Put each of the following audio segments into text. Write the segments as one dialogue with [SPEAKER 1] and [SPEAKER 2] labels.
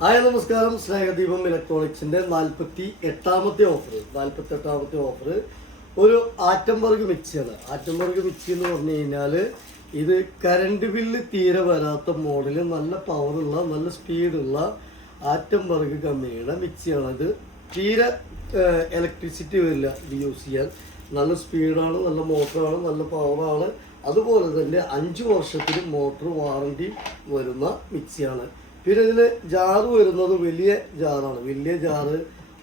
[SPEAKER 1] Hi നമസ്കാരം. സ്നേഹദീപം ഇലക്ട്രോണിക്സിന്റെ നാൽപ്പത്തി എട്ടാമത്തെ ഓഫർ നാൽപ്പത്തി എട്ടാമത്തെ ഓഫർ ഒരു ആറ്റംബർഗ് മിക്സിയാണ്. ആറ്റംബർഗ് മിക്സി എന്ന് പറഞ്ഞു കഴിഞ്ഞാൽ ഇത് കറണ്ട് ബില്ല് തീരെ വരാത്ത മോഡൽ നല്ല പവറുള്ള നല്ല സ്പീഡുള്ള ആറ്റംബർഗ് കമ്പനിയുടെ മിക്സിയാണ്. ഇത് തീരെ ഇലക്ട്രിസിറ്റി വരില്ല ഇത് യൂസ് ചെയ്യാൻ നല്ല സ്പീഡാണ് നല്ല മോട്ടറാണ് നല്ല പവറാണ് അതുപോലെ തന്നെ അഞ്ച് വർഷത്തിന് മോട്ടർ വാറണ്ടി വരുന്ന മിക്സിയാണ്. പിന്നെ ഇതിൽ ജാറ് വരുന്നത് വലിയ ജാറാണ്. വലിയ ജാറ്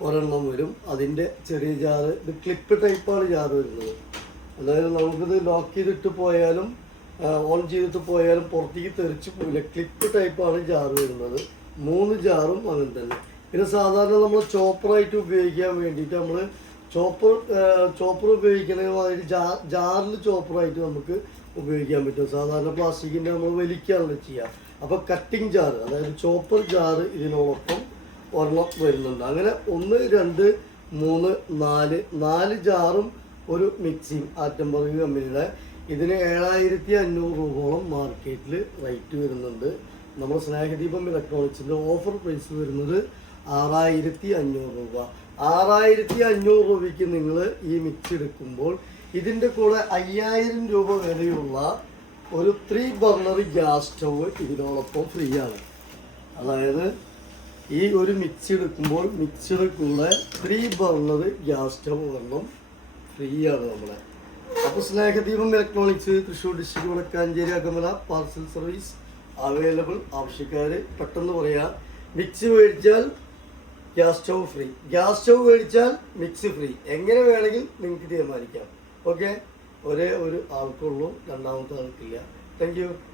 [SPEAKER 1] ഒരെണ്ണം വരും. അതിന്റെ ചെറിയ ജാറ് ഇത് ക്ലിപ്പ് ടൈപ്പാണ് ജാറ് വരുന്നത്. അതായത് നമുക്കിത് ലോക്ക് ചെയ്തിട്ട് പോയാലും ഓൺ ചെയ്തിട്ട് പോയാലും പുറത്തേക്ക് തെറിച്ച് പോയില്ല ക്ലിപ്പ് ടൈപ്പാണ് ജാറ് വരുന്നത്. മൂന്ന് ജാറും അങ്ങനെ തന്നെ. പിന്നെ സാധാരണ നമ്മൾ ചോപ്പറായിട്ട് ഉപയോഗിക്കാൻ വേണ്ടിയിട്ട് നമ്മൾ ചോപ്പർ ചോപ്പർ ഉപയോഗിക്കണമെങ്കിൽ ജാ ജാറിൽ ചോപ്പറായിട്ട് നമുക്ക് ഉപയോഗിക്കാൻ പറ്റും. സാധാരണ പ്ലാസ്റ്റിക്കിന്റെ നമ്മൾ വലിക്കാനുള്ള ചെയ്യുക അപ്പോൾ കട്ടിങ് ജാർ അതായത് ചോപ്പർ ജാർ ഇതിനോടൊപ്പം ഒരെണ്ണം വരുന്നുണ്ട്. അങ്ങനെ ഒന്ന് രണ്ട് മൂന്ന് നാല് നാല് ജാറും ഒരു മിക്സിയും ആറ്റംബർഗ് കമ്പനിയുടെ ഇതിന് ഏഴായിരത്തി അഞ്ഞൂറ് രൂപയോളം മാർക്കറ്റിൽ റേറ്റ് വരുന്നുണ്ട്. നമ്മുടെ സ്നേഹദീപം ഇലക്ട്രോണിക്സിന്റെ ഓഫർ പ്രൈസ് വരുന്നത് ആറായിരത്തി അഞ്ഞൂറ് രൂപ. ആറായിരത്തി അഞ്ഞൂറ് രൂപയ്ക്ക് നിങ്ങൾ ഈ മിക്സി എടുക്കുമ്പോൾ ഇതിന്റെ കൂടെ അയ്യായിരം രൂപ വിലയുള്ള ഒരു ത്രീ ബർണർ ഗ്യാസ് സ്റ്റവ് ഇതിനോടൊപ്പം ഫ്രീ ആണ്. അതായത് ഈ ഒരു മിക്സി എടുക്കുമ്പോൾ മിക്സിയുടെ കൂടെ ത്രീ ബർണർ ഗ്യാസ് സ്റ്റവ് വരണം ഫ്രീ ആണ് നമ്മളെ അപ്പോൾ Snehadeepam electronics Thrissur district Wadakkanchery Akamala parcel service available ആവശ്യക്കാർ പെട്ടെന്ന് പറയാം മിക്സി മേടിച്ചാൽ gas stove free. Gas stove മേടിച്ചാൽ മിക്സി ഫ്രീ. എങ്ങനെ വേണമെങ്കിൽ നിങ്ങൾക്ക് തീരുമാനിക്കാം. ഓക്കെ ഒരേ ഒരു ആൾക്കുള്ളൂ. രണ്ടാമത്തെ ആൾക്കില്ല. താങ്ക്